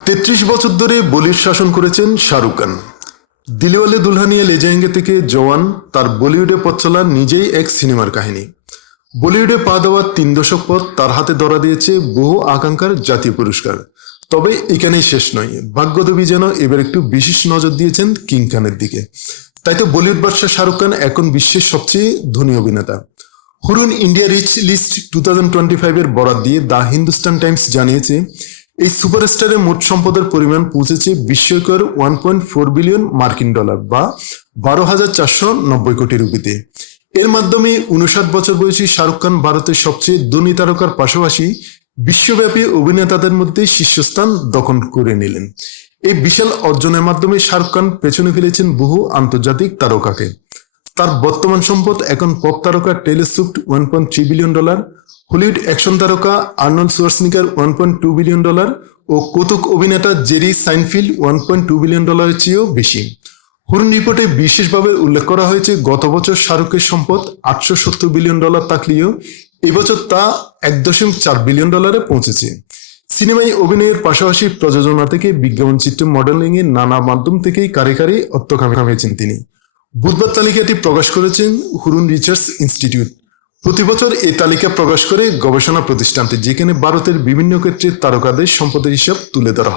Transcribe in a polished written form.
33 বছর ধরে বলিউড শাসন করেছেন শাহরুখ খান। দিলওয়ালে দুলহানিয়া লে জায়েঙ্গে থেকে জওয়ান, তার বলিউডে পথ চলা নিজেই এক সিনেমার কাহিনী। বলিউডে পা দেওয়ার 3 দশক পর তার হাতে ধরা দিয়েছে বহু আকাঙ্ক্ষার জাতীয় পুরস্কার। তবে এখানেই শেষ নয়, ভাগ্যদেবী যেন এবার একটু বিশেষ নজর দিয়েছেন কিং খানের দিকে। তাই তো বলিউড বাদশাহ শাহরুখ খান এখন বিশ্বের সবচেয়ে ধনী অভিনেতা। হুরুন ইন্ডিয়া রিচ লিস্ট 2025 এর বরাত দিয়ে দ্য হিন্দুস্তান টাইমস জানিয়েছে, এই সুপারস্টারের মোট সম্পদের পরিমাণ পৌঁছেছে বিস্ময়কর 1.4 বিলিয়ন মার্কিন ডলার বা 12,490 কোটি রুপিতে। এর মাধ্যমে 59 বছর বয়সী শাহরুখ খান ভারতের সবচেয়ে ধনী তারকার পাশাপাশি বিশ্বব্যাপী অভিনেতাদের মধ্যে শীর্ষস্থান দখল করে নিলেন। এই বিশাল অর্জনের মাধ্যমে শাহরুখ খান পেছনে ফেলেছেন বহু আন্তর্জাতিক তারকাকে। তার বর্তমান সম্পদ এখন পপ তারকা Taylor Swift 1.3 billion dollar, Hollywood action তারকা আর্নল্ড শোয়ার্জনেগার 1.2 বিলিয়ন ডলার ও কৌতুক অভিনেতা জেরি সাইনফিল্ড 1.2 বিলিয়ন ডলারের চেয়েও বেশি। হুরুন রিপোর্টে বিশেষভাবে উল্লেখ করা হয়েছে, গত বছর শাহরুখের সম্পদ 870 বিলিয়ন ডলার থাকলেও এবছর তা 1.4 বিলিয়ন ডলারে পৌঁছেছে। সিনেমায় অভিনয়ের পাশাপাশি প্রযোজনা থেকে বিজ্ঞাপন চিত্র, মডেলিং এর নানা মাধ্যম থেকেই কারে কারে অর্থ কামিয়েছেন তিনি। বুধবার তালিকাটি প্রকাশ করেছেন হুরুন রিসার্চ ইনস্টিটিউট। প্রতি বছর এই তালিকা প্রকাশ করে গবেষণা প্রতিষ্ঠানটি, যেখানে ভারতের বিভিন্ন ক্ষেত্রে তারকাদের সম্পদের হিসাব তুলে ধরা হয়।